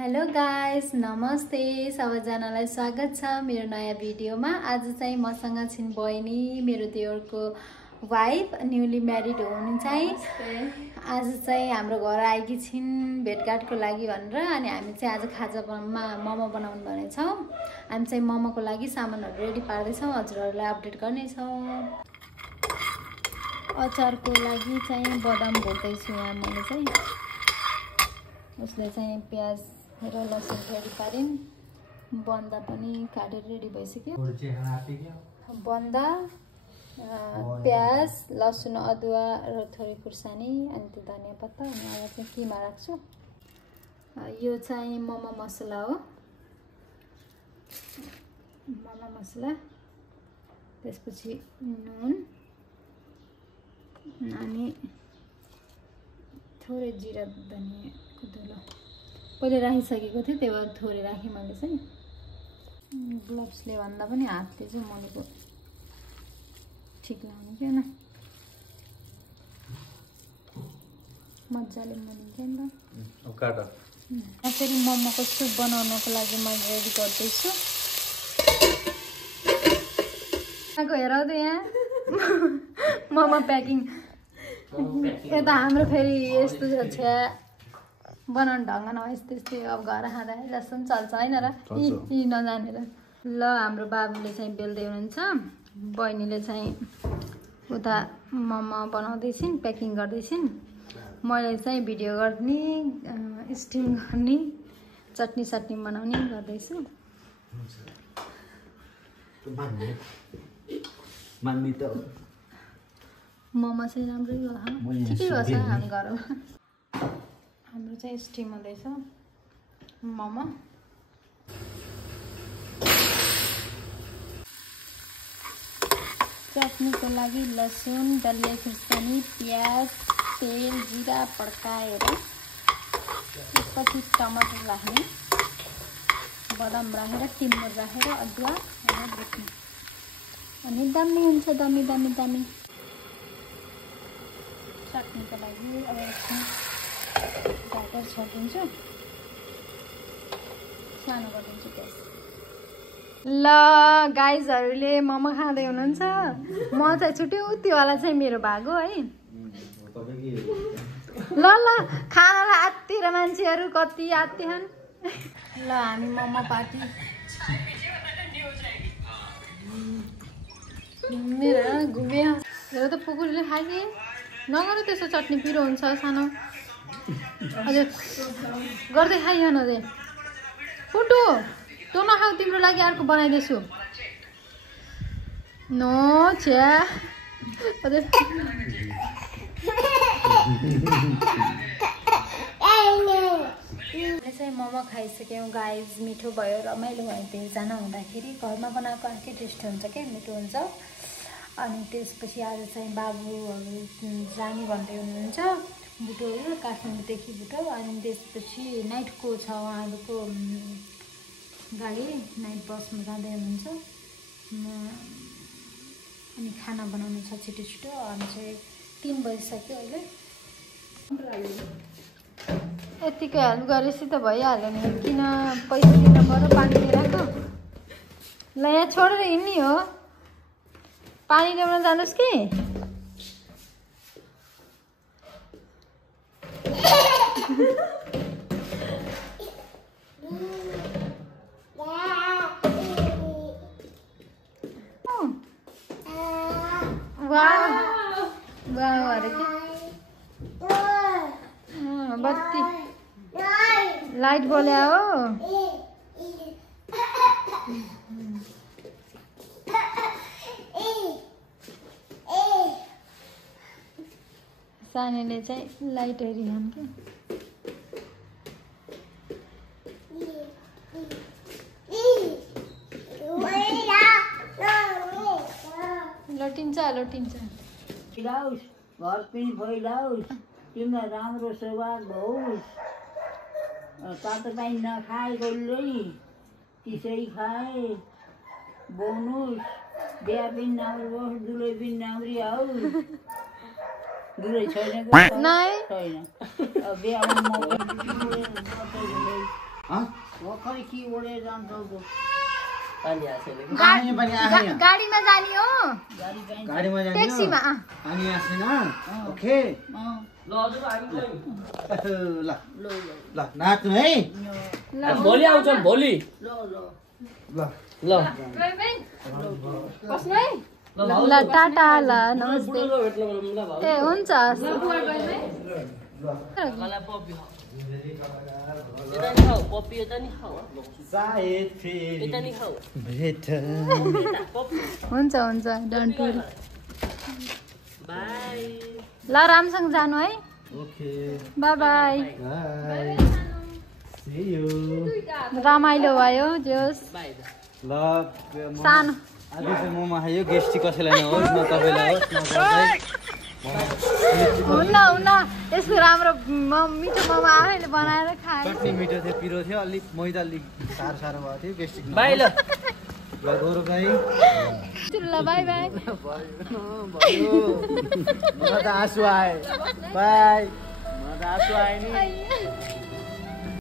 Hello guys, नमस्ते सबैजनालाई स्वागत छ मेरो नयाँ भिडियोमा। आज चाहिँ मसँग छिन् बहिनी, मेरो देवरको वाइफ, न्यूली म्यारिड हुनुहुन्छ। आज चाहिँ हाम्रो घर आएकी छिन् भेटघाटको लागि भनेर। अनि हामी चाहिँ आज खाजामा मोमो बनाउनु भनेछौँ। हामी चाहिँ मोमोको लागि सामानहरू रेडी पार्दैछौँ, हजुरहरूलाई अपडेट गर्नेछौँ। अचारको लागि चाहिँ बदाम भुट्दैछु यहाँ मैले चाहिँ। उसले चाहिँ प्याज र लसुन रेडी पारिन्। बन्दा पनि काटेर रेडी भइसक्यो। बन्दा, प्याज, लसुन, अदुवा र थोरै खुर्सानी, अनि त्यो धनियाँ पत्ता, अनि अब चाहिँ किमा राख्छु। यो चाहिँ मोमो मसला हो, मोमो मसला। त्यसपछि नुन, अनि थोरै जिरा धनियाँको धुलो पहिले राखिसकेको थिएँ, त्यही भएर थोरै राखेँ मैले चाहिँ। ग्लोभ्सले भन्दा पनि हातले चाहिँ मोलेको ठिक लाग्ने क्या, मजाले मोलिन्छ नि त। फेरि मोमोको सुप बनाउनको लागि मैले रेडी गर्दैछु। हेराउँदै यहाँ मोमो प्याकिङ। यता हाम्रो फेरि यस्तो छ बनाउनु ढङ्ग नभए त्यस्तै। अब घर खाँदा जस्तो पनि चल्छ होइन र, यी नजानेर। ल, हाम्रो बाबुले चाहिँ बेल्दै हुनुहुन्छ, बहिनीले चाहिँ उता मोमो बनाउँदैछिन्, प्याकिङ गर्दैछिन्। मैले चाहिँ भिडियो गर्ने, स्टिम गर्ने, चटनी सट्नी बनाउने गर्दैछु। मोमो चाहिँ राम्रै गर्छ, ठिकै गर्छ हाम्रो घरमा। हाम्रो चाहिँ स्टिम हुँदैछ मोमो। चटनीको लागि लसुन, डल्ले खुर्सानी, प्याज, तेल, जिरा पड्काएर त्यसपछि टमाटर राख्ने, बदाम राखेर, टिमुर राखेर, अदुवा राख्ने, अनि दामी हुन्छ। दामी दामी दामी चटनीको लागि अब ब्याटर छोडिदिन्छु, सानो गरिदिन्छु ग्यास। ल, गाइजहरूले मोमो खाँदै हुनुहुन्छ, म चाहिँ छुट्यो। त्योवाला चाहिँ मेरो भाग हो है। ल ल, खानालाई आत्तिएर मान्छेहरू कति आत्तिहान्। ल, हामी मोमो पार्टी मेरो घुम्यो। हेर त पुकुरीले खाइदिए। नगर त्यसो, चटनी पिरो हुन्छ सानो। हजुर गर्दै खाइहान अझै। फुटो तँ नखाऊ, तिम्रो लागि अर्को बनाइदिन्छु। नो छ्या हजुर। हामीले चाहिँ मोमो खाइसक्यौँ गाइज। मिठो भयो, रमाइलो भयो। धेरैजना हुँदाखेरि घरमा बनाएको अर्कै टेस्ट हुन्छ क्या, मिठो हुन्छ। अनि त्यसपछि आज चाहिँ बाबुहरू जाने भन्दै हुनुहुन्छ, बुटोहरू काठमाडौँदेखि बुटो। अनि त्यसपछि नाइटको छ उहाँहरूको गाडी, नाइट बसमा जाँदै हुनुहुन्छ। अनि खाना बनाउनु छ छिटो छिटो। अनि चाहिँ 3 बजिसक्यो अहिले। यतिकै हेल्प गरेपछि त भइहाल्यो नि, किन पैसा दिन पर्यो। पानी लिएर ल, यहाँ छोडेर हिँड्ने हो। पानी ल्याउन जानुहोस् कि। बत्ती लाइट बोल्या हो। सानीले चाहिँ लाइट हेरिहान् क्या। लटिन्छ लटिन्छ। घर पनि फैलाओस्, तिम्रो राम्रो सौभाग्य होस्। तातो पानी नखाएकोले चिसै खाए बोनुस्। बिहा पनि राम्रो होस्, दुलै पनि राम्री आओस्। दुलै छैन छैन। भर्खरै के ओढेर जान्छ पानी आएको छैन कि? आयो पनि आयो गाडीमा जाने हो गाडी पाइन्छ गाडीमा जाने हो? ट्याक्सीमा पानी आएन ओके ल हजुर हामी गयौँ। ल ल ल नाच्नु है भोलि आउँछौँ भोलि। ल ल ल ल बस्नु है ल टाटा ल नमस्ते बुढोको भेट्नु ल भाउ। ए हुन्छ मलाई पप्पी खाऊ। यता नि खाऊ पप्पी यता नि खाऊ। सायद फेरि यता नि खाऊ। भेट पप्पी। हुन्छ हुन्छ डोन्ट वरी बाई। ल रामसँग जानु है okay bye bye bye see you रमाइलो भयो जोस् बाई। ल सानो आज चाहिँ मोमो खायो गेस्टी कसैलाई नहोस् न तपाईँलाई होस् न तपाईँ हुन्न हुन्न यस्तो राम्रो मिठो मोमो आफैले बनाएर खाएँ चटनी मिठो थियो पिरो थियो अलिक मैदा अलिक साह्रो साह्रो भएको थियो गेस्टिक बाई ल। ल गौरव भाइ ल बाई बाई भयो मलाई त आँसु आयो बाई मलाई त आँसु आयो नि